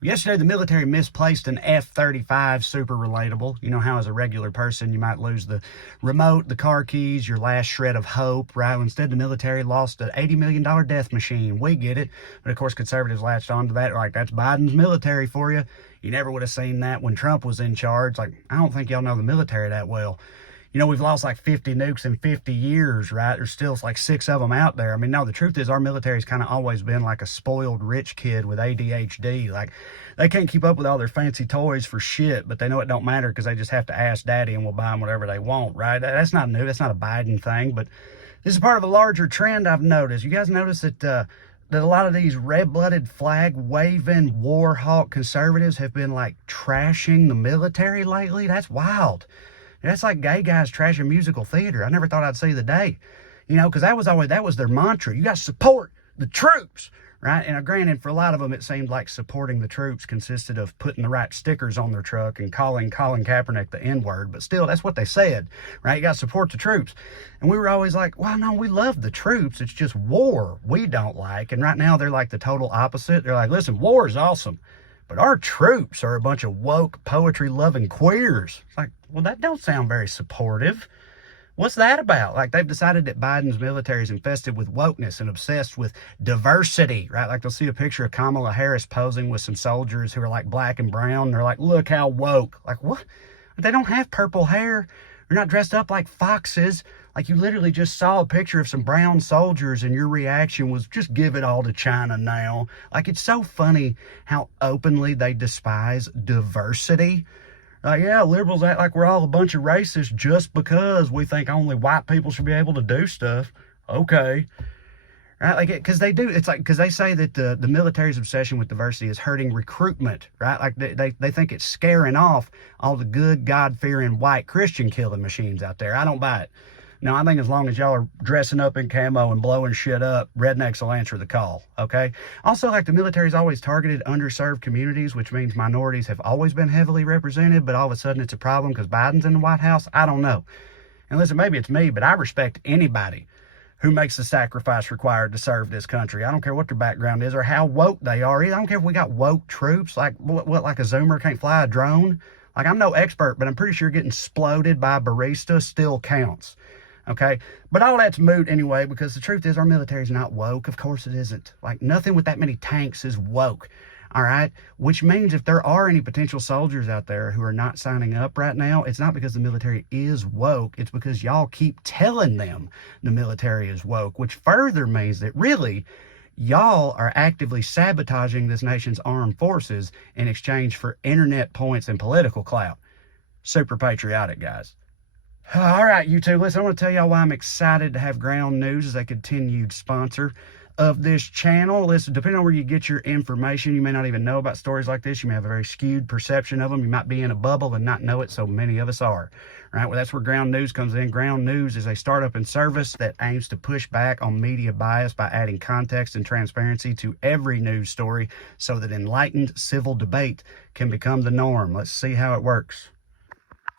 Yesterday, the military misplaced an F-35, super relatable. You know how as a regular person, you might lose the remote, the car keys, your last shred of hope, right? Well, instead, the military lost an $80 million death machine. We get it. But of course, conservatives latched onto that. Like, that's Biden's military for you. You never would have seen that when Trump was in charge. Like, I don't think y'all know the military that well. You know, we've lost like 50 nukes in 50 years, right? There's still like 6 of them out there. I mean, no, the truth is our military's kind of always been like a spoiled rich kid with ADHD. Like, they can't keep up with all their fancy toys for shit, but they know it don't matter because they just have to ask daddy and we'll buy them whatever they want, right? That's not new. That's not a Biden thing, but this is part of a larger trend I've noticed. You guys notice that a lot of these red-blooded, flag-waving, war hawk conservatives have been like trashing the military lately? That's wild. That's like gay guys trashing musical theater. I never thought I'd see the day, you know, because that was their mantra. You got to support the troops, right? And granted, for a lot of them, it seemed like supporting the troops consisted of putting the right stickers on their truck and calling Colin Kaepernick the N-word. But still, that's what they said, right? You got to support the troops. And we were always like, well, no, we love the troops. It's just war we don't like. And right now, they're like the total opposite. They're like, listen, war is awesome, but our troops are a bunch of woke, poetry-loving queers. It's like, well, that don't sound very supportive. What's that about? Like, they've decided that Biden's military is infested with wokeness and obsessed with diversity, right? Like, they'll see a picture of Kamala Harris posing with some soldiers who are like black and brown. And they're like, look how woke. Like, what? They don't have purple hair. They're not dressed up like foxes. Like, you literally just saw a picture of some brown soldiers and your reaction was just give it all to China now. Like, it's so funny how openly they despise diversity. Yeah, liberals act like we're all a bunch of racists just because we think only white people should be able to do stuff. Okay. Right? Like, because they do, it's like, because they say that the military's obsession with diversity is hurting recruitment, right? Like, they think it's scaring off all the good, God-fearing, white Christian killing machines out there. I don't buy it. No, I think as long as y'all are dressing up in camo and blowing shit up, rednecks will answer the call, okay? Also, like, the military's always targeted underserved communities, which means minorities have always been heavily represented, but all of a sudden it's a problem because Biden's in the White House. I don't know. And listen, maybe it's me, but I respect anybody who makes the sacrifice required to serve this country. I don't care what their background is or how woke they are. I don't care if we got woke troops, like what like a Zoomer can't fly a drone. Like, I'm no expert, but I'm pretty sure getting exploded by a barista still counts. Okay, but all that's moot anyway, because the truth is our military's not woke. Of course it isn't. Like, nothing with that many tanks is woke. All right, which means if there are any potential soldiers out there who are not signing up right now, it's not because the military is woke. It's because y'all keep telling them the military is woke, which further means that really y'all are actively sabotaging this nation's armed forces in exchange for internet points and political clout. Super patriotic, guys. All right, YouTube, listen, I want to tell y'all why I'm excited to have Ground News as a continued sponsor of this channel. Listen, depending on where you get your information, you may not even know about stories like this. You may have a very skewed perception of them. You might be in a bubble and not know it, so many of us are. Right? Well, that's where Ground News comes in. Ground News is a startup and service that aims to push back on media bias by adding context and transparency to every news story so that enlightened civil debate can become the norm. Let's see how it works.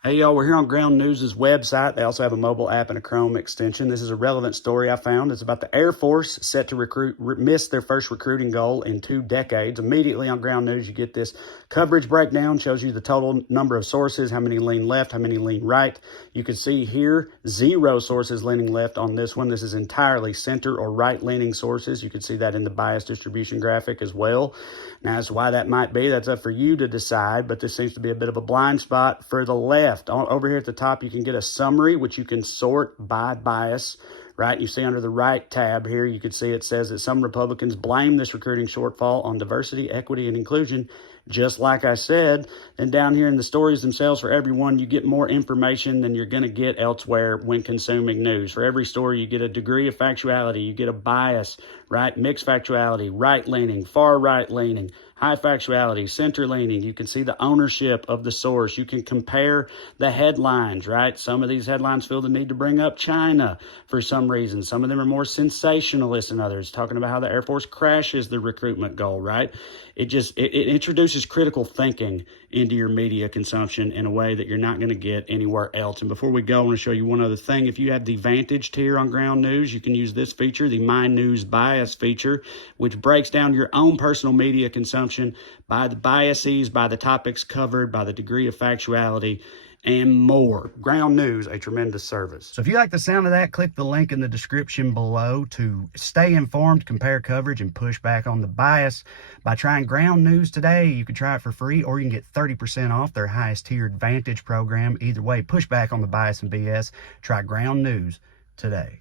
Hey y'all, we're here on Ground News' website. They also have a mobile app and a Chrome extension. This is a relevant story I found. It's about the Air Force set to miss their first recruiting goal in 2 decades. Immediately on Ground News, you get this coverage breakdown, shows you the total number of sources, how many lean left, how many lean right. You can see here, 0 sources leaning left on this one. This is entirely center or right-leaning sources. You can see that in the bias distribution graphic as well. Now, as to why that might be, that's up for you to decide, but this seems to be a bit of a blind spot for the left. Over here at the top, you can get a summary, which you can sort by bias, right? You see under the right tab here, you can see it says that some Republicans blame this recruiting shortfall on diversity, equity, and inclusion. Just like I said, then down here in the stories themselves for everyone, you get more information than you're going to get elsewhere when consuming news. For every story, you get a degree of factuality, you get a bias, right? Mixed factuality, right-leaning, far right-leaning, high factuality, center-leaning. You can see the ownership of the source. You can compare the headlines, right? Some of these headlines feel the need to bring up China for some reason. Some of them are more sensationalist than others, talking about how the Air Force crashes the recruitment goal, right? it introduces critical thinking into your media consumption in a way that you're not going to get anywhere else. And before we go, I want to show you one other thing. If you have the Vantage tier on Ground News, you can use this feature, the My News Bias feature, which breaks down your own personal media consumption by the biases, by the topics covered, by the degree of factuality, and more. Ground News, a tremendous service. So if you like the sound of that, click the link in the description below to stay informed, compare coverage, and push back on the bias. By trying Ground News today, you can try it for free, or you can get 30% off their highest tiered Vantage program. Either way, push back on the bias and BS. Try Ground News today.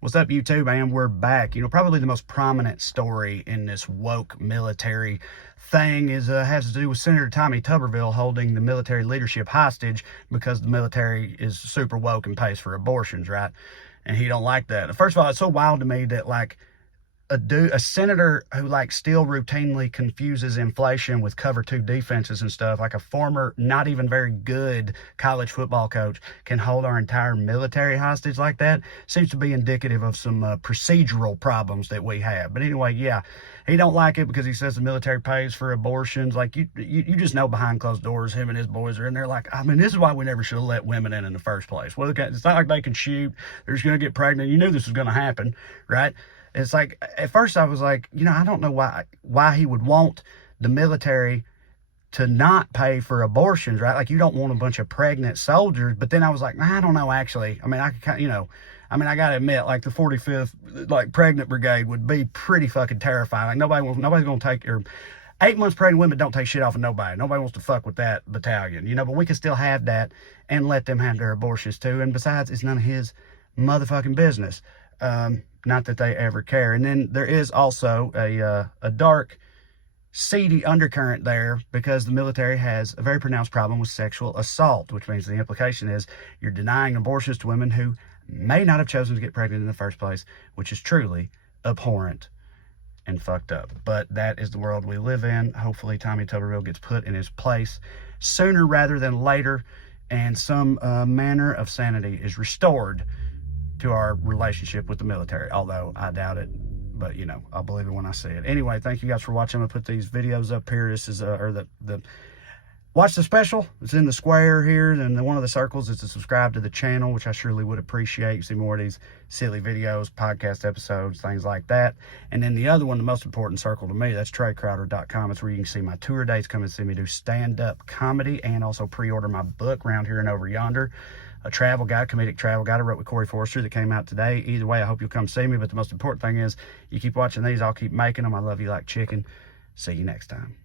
What's up, YouTube, man? We're back. You know, probably the most prominent story in this woke military thing is has to do with Senator Tommy Tuberville holding the military leadership hostage because the military is super woke and pays for abortions, right? And he don't like that. First of all, it's so wild to me that, like, a senator who, like, still routinely confuses inflation with cover two defenses and stuff, like a former not even very good college football coach, can hold our entire military hostage like that. Seems to be indicative of some procedural problems that we have. But anyway, yeah, he don't like it because he says the military pays for abortions. Like, you just know behind closed doors, him and his boys are in there like, I mean, this is why we never should have let women in the first place. Well, it's not like they can shoot. They're just going to get pregnant. You knew this was going to happen, right? It's like, at first I was like, you know, I don't know why he would want the military to not pay for abortions, right? Like, you don't want a bunch of pregnant soldiers. But then I was like, I don't know, actually. I mean, I could kind of, you know, I mean, I got to admit, like, the 45th, like, pregnant brigade would be pretty fucking terrifying. Like, nobody's going to take, or 8 months pregnant women don't take shit off of nobody. Nobody wants to fuck with that battalion, you know, but we can still have that and let them have their abortions too. And besides, it's none of his motherfucking business. Not that they ever care. And then there is also a dark, seedy undercurrent there, because the military has a very pronounced problem with sexual assault, which means the implication is you're denying abortions to women who may not have chosen to get pregnant in the first place, which is truly abhorrent and fucked up. But that is the world we live in. Hopefully Tommy Tuberville gets put in his place sooner rather than later, and some manner of sanity is restored to our relationship with the military, although I doubt it, but, you know, I'll believe it when I see it. Anyway, thank you guys for watching. I'm gonna put these videos up here. This is watch the special. It's in the square here, and one of the circles is to subscribe to the channel, which I surely would appreciate. You see more of these silly videos, podcast episodes, things like that. And then the other one, the most important circle to me, that's TreyCrowder.com. It's where you can see my tour dates, come and see me do stand-up comedy, and also pre-order my book, Round Here and Over Yonder, a travel guide, comedic travel guide I wrote with Corey Forrester that came out today. Either way, I hope you'll come see me. But the most important thing is you keep watching these. I'll keep making them. I love you like chicken. See you next time.